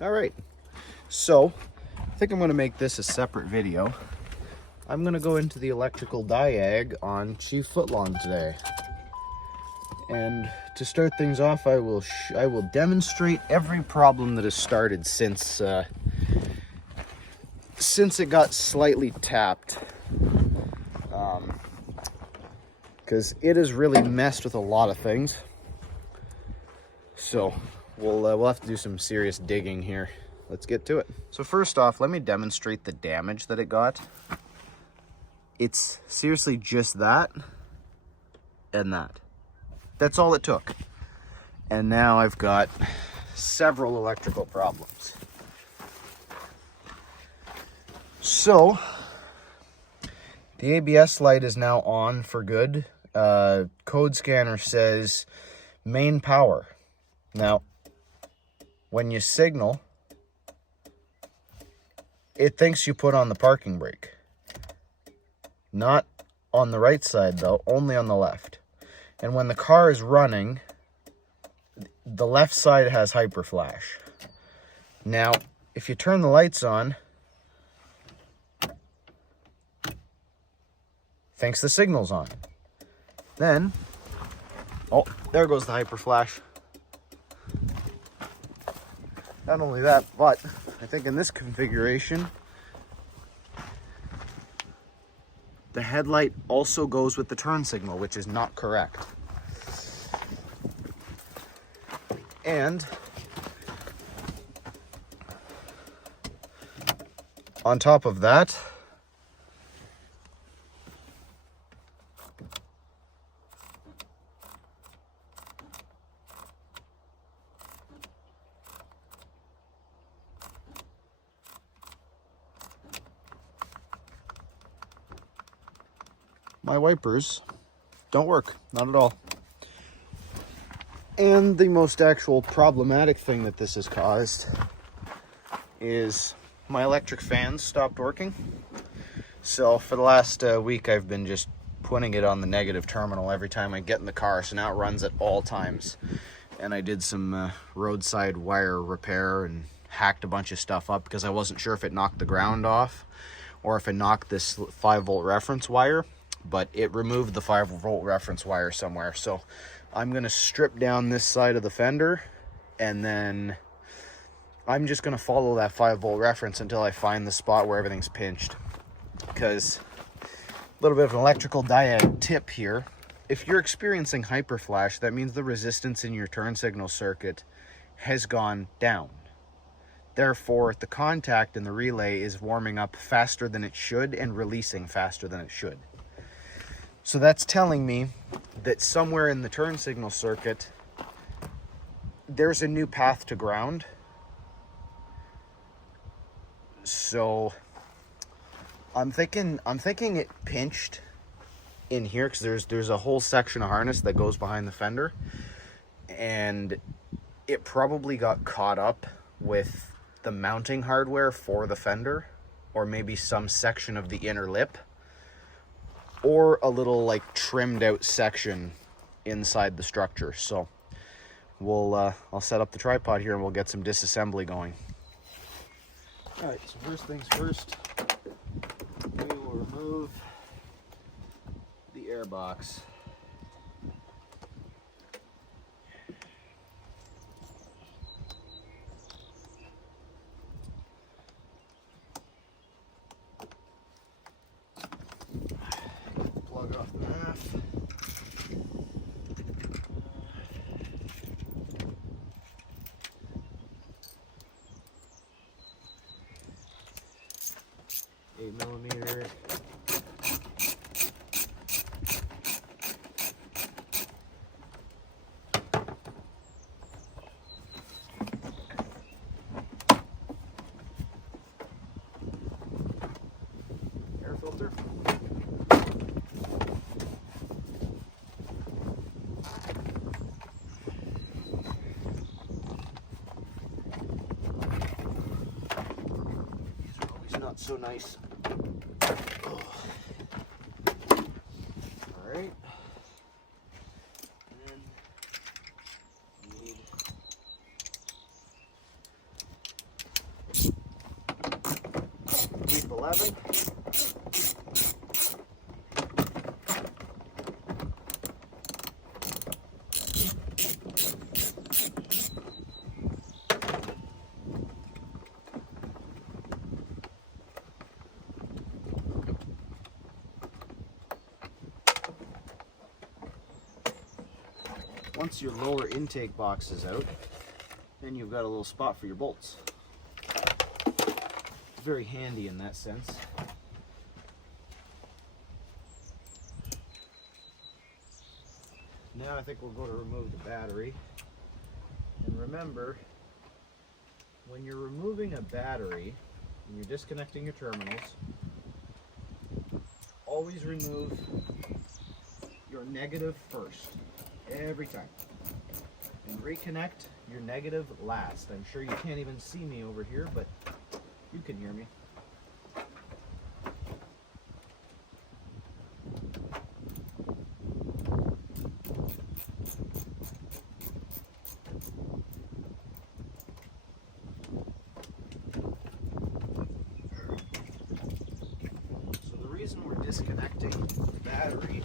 All right, so I think I'm going to make this a separate video. I'm going to go into the electrical diag on Chief footlong today. And to start things off, I will demonstrate every problem that has started since it got slightly tapped. Because it has really messed with a lot of things. So we'll have to do some serious digging here. Let's get to it. So first off, let me demonstrate the damage that it got. It's seriously just that and that. That's all it took. And now I've got several electrical problems. So the ABS light is now on for good. Code scanner says main power. Now, when you signal, it thinks you put on the parking brake. Not on the right side though, only on the left. And when the car is running, the left side has hyper flash. Now, if you turn the lights on, thinks the signal's on. Then, oh, there goes the hyper flash. Not only that, but I think in this configuration, the headlight also goes with the turn signal, which is not correct. And on top of that, my wipers don't work, not at all. And the most actual problematic thing that this has caused is my electric fans stopped working. So for the last week, I've been just putting it on the negative terminal every time I get in the car. So now it runs at all times. And I did some roadside wire repair and hacked a bunch of stuff up because I wasn't sure if it knocked the ground off or if it knocked this 5-volt reference wire. But it removed the 5-volt reference wire somewhere. So I'm going to strip down this side of the fender, and then I'm just going to follow that 5-volt reference until I find the spot where everything's pinched. Because a little bit of an electrical diag tip here. If you're experiencing hyperflash, that means the resistance in your turn signal circuit has gone down. Therefore, the contact in the relay is warming up faster than it should and releasing faster than it should. So that's telling me that somewhere in the turn signal circuit, there's a new path to ground. So I'm thinking it pinched in here because there's a whole section of harness that goes behind the fender, and it probably got caught up with the mounting hardware for the fender, or maybe some section of the inner lip, or a little like trimmed out section inside the structure. So I'll set up the tripod here and we'll get some disassembly going. All right, so first things first, we will remove the air box. Plug off the half. $8mm. Air filter. These are always not so nice. Oh. All right. And then we need 11. Once your lower intake box is out, then you've got a little spot for your bolts. Very handy in that sense. Now I think we'll go to remove the battery. And remember, when you're removing a battery and you're disconnecting your terminals, always remove your negative first, every time. And reconnect your negative last. I'm sure you can't even see me over here, but you can hear me. So the reason we're disconnecting the battery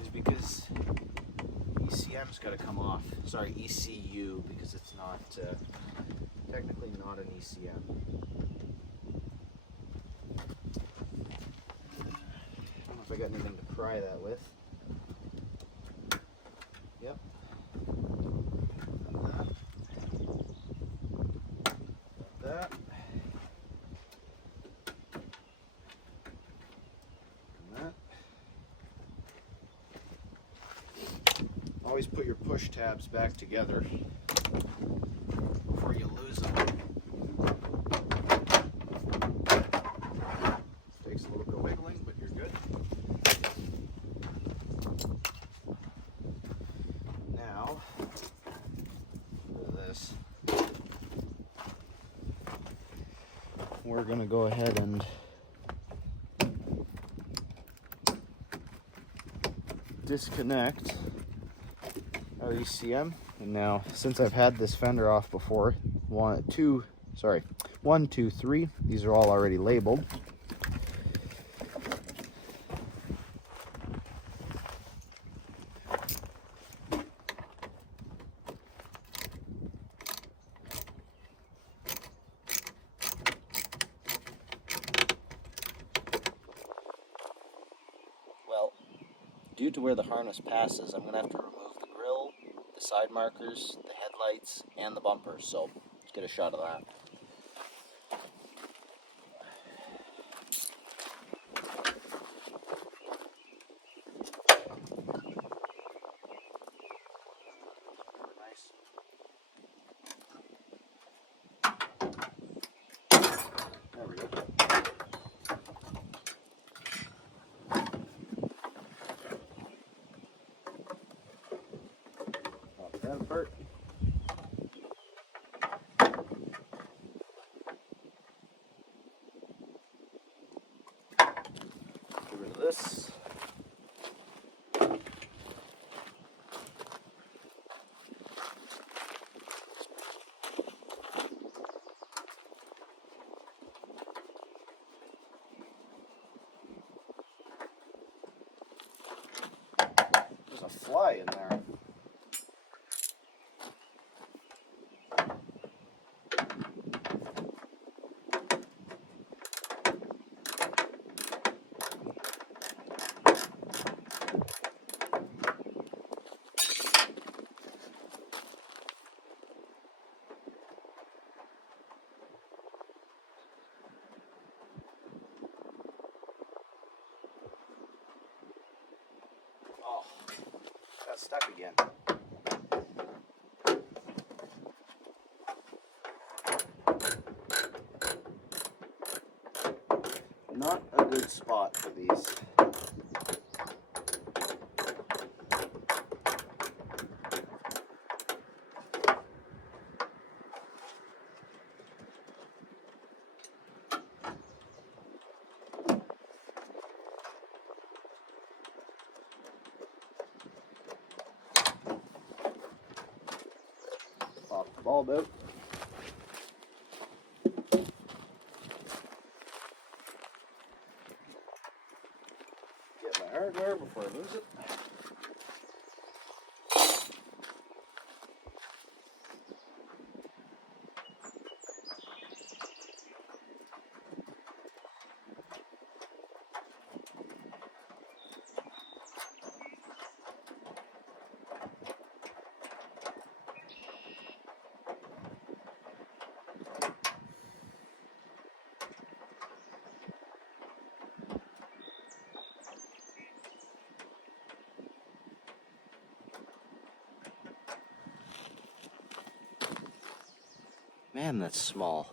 is because ECM's got to come off. Sorry, ECU, because it's not technically not an ECM. I don't know if I got anything to pry that with. Yep. Got that. Got that. And that. Always put your push tabs back together before you lose them. Takes a little bit of wiggling, but you're good. Now, look at this. We're going to go ahead and disconnect our ECM. And now, since I've had this fender off before, 1, 2, 3, these are all already labeled. Well, due to where the harness passes, I'm going to have to remove the grill, the side markers, the headlights, and the bumpers. So let's get a shot of that. Nice. There we go. Pop that apart. Get rid of this. There's a fly in there. Oh, got stuck again. Not a good spot for these. Pop the bulb out. there before I lose it. Man, that's small.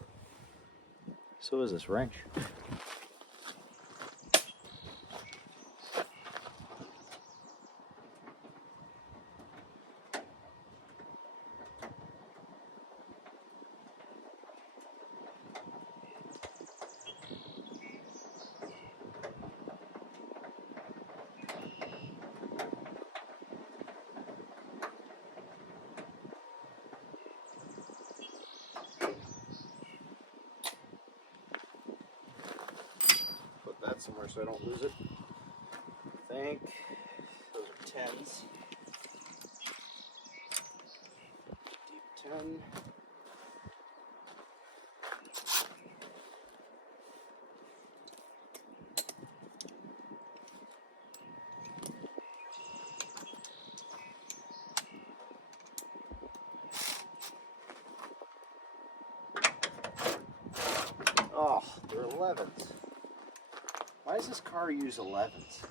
So is this wrench. Somewhere so I don't lose it. I think those are 10s. Deep 10. Oh, they're 11s. Why does this car use 11s?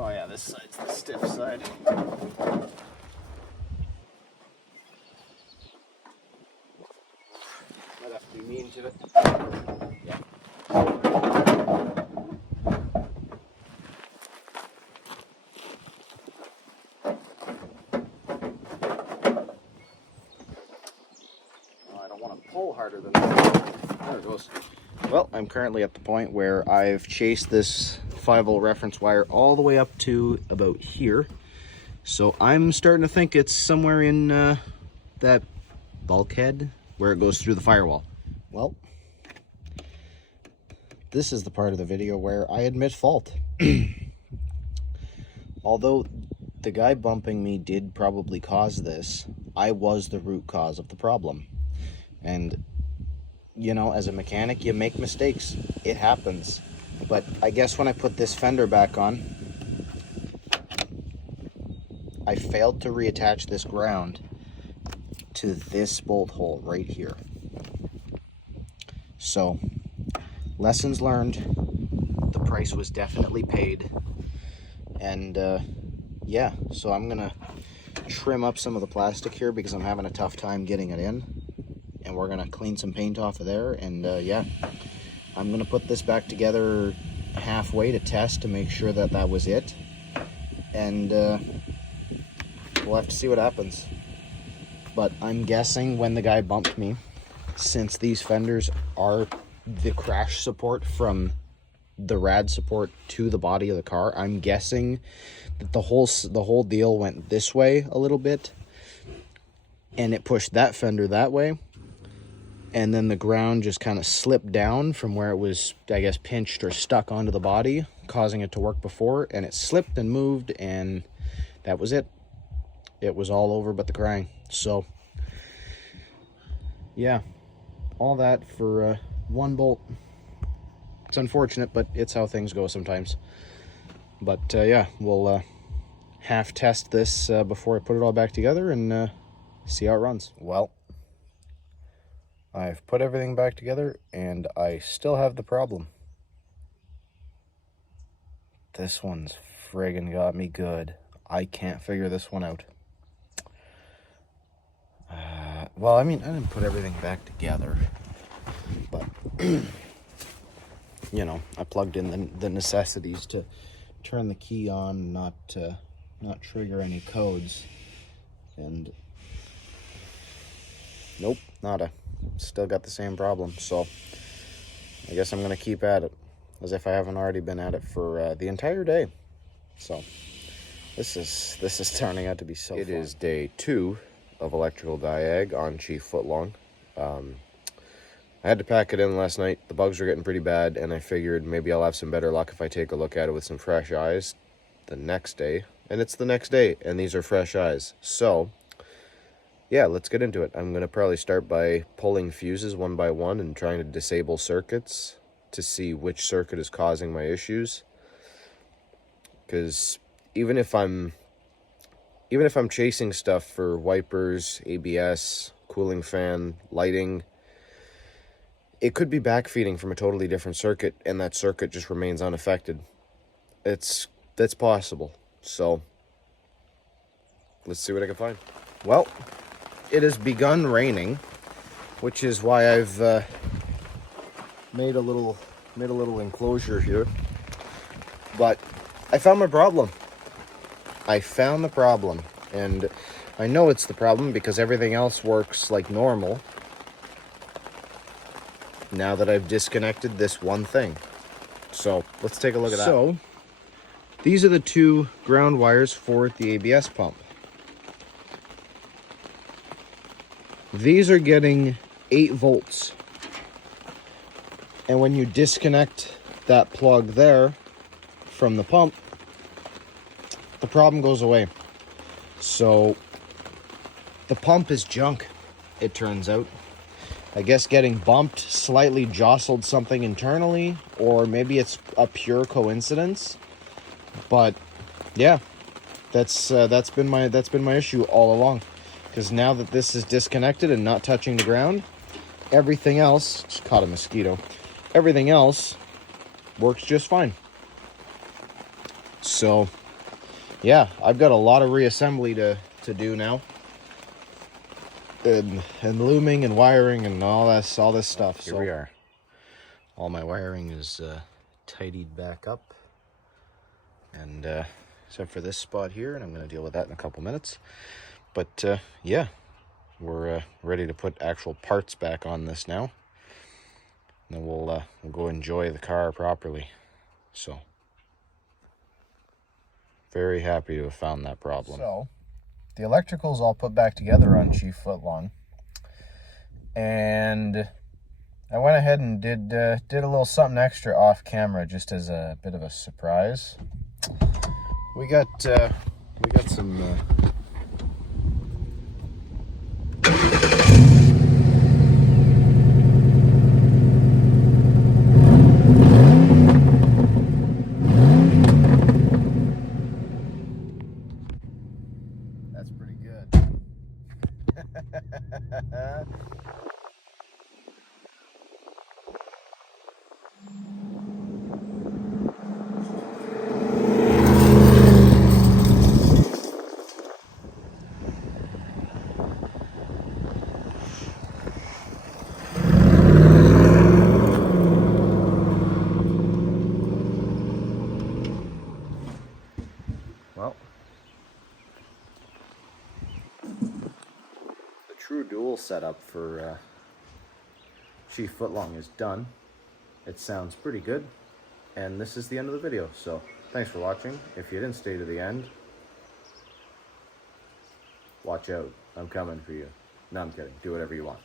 Oh yeah, this side's the stiff side. Might have to be mean to it. Yeah. Oh, I don't want to pull harder than that. There it goes. Well, I'm currently at the point where I've chased this 5-volt reference wire all the way up to about here. So I'm starting to think it's somewhere in that bulkhead where it goes through the firewall. Well, this is the part of the video where I admit fault. Although the guy bumping me did probably cause this, I was the root cause of the problem. And you know, as a mechanic, you make mistakes. It happens. But I guess when I put this fender back on, I failed to reattach this ground to this bolt hole right here. So, lessons learned. The price was definitely paid. And yeah, so I'm gonna trim up some of the plastic here because I'm having a tough time getting it in. And we're gonna clean some paint off of there, and yeah, I'm gonna put this back together halfway to test to make sure that that was it, and we'll have to see what happens. But I'm guessing when the guy bumped me, since these fenders are the crash support from the rad support to the body of the car, I'm guessing that the whole deal went this way a little bit, and it pushed that fender that way. And then the ground just kind of slipped down from where it was, I guess, pinched or stuck onto the body, causing it to work before. And it slipped and moved, and that was it. It was all over but the crying. So, yeah, all that for one bolt. It's unfortunate, but it's how things go sometimes. But yeah, we'll half test this before I put it all back together and see how it runs. Well, I've put everything back together and I still have the problem. This one's friggin' got me good. I can't figure this one out. Well, I mean, I didn't put everything back together, but you know, I plugged in the necessities to turn the key on, not trigger any codes, and nope, nada. Still got the same problem. So I guess I'm gonna keep at it, as if I haven't already been at it for the entire day. So this is turning out to be so fun. It is day 2 of electrical diag on Chief Footlong. I had to pack it in last night. The bugs were getting pretty bad, and I figured maybe I'll have some better luck if I take a look at it with some fresh eyes the next day. And it's the next day, and these are fresh eyes. So yeah, let's get into it. I'm going to probably start by pulling fuses one by one and trying to disable circuits to see which circuit is causing my issues. Because even if I'm chasing stuff for wipers, ABS, cooling fan, lighting, it could be backfeeding from a totally different circuit, and that circuit just remains unaffected. That's possible. So let's see what I can find. Well, it has begun raining, which is why I've made a little enclosure here. But I found my problem. I found the problem, and I know it's the problem because everything else works like normal now that I've disconnected this one thing. So let's take a look at that. So these are the 2 ground wires for the ABS pump. These are getting 8 volts. And when you disconnect that plug there from the pump, the problem goes away. So the pump is junk, it turns out. I guess getting bumped slightly jostled something internally, or maybe it's a pure coincidence. But yeah, that's been my issue all along. Because now that this is disconnected and not touching the ground, everything else, just caught a mosquito, everything else works just fine. So yeah, I've got a lot of reassembly to do now. And looming and wiring and all this stuff. Here we are. All my wiring is tidied back up. And except for this spot here, and I'm going to deal with that in a couple minutes. But yeah, we're ready to put actual parts back on this now. And then we'll go enjoy the car properly. So very happy to have found that problem. So the electrical's all put back together on Chief Footlong, and I went ahead and did a little something extra off camera just as a bit of a surprise. We got some that's pretty good. Well, the true dual setup for Chief Footlong is done. It sounds pretty good, and this is the end of the video. So thanks for watching. If you didn't stay to the end, watch out. I'm coming for you. No, I'm kidding. Do whatever you want.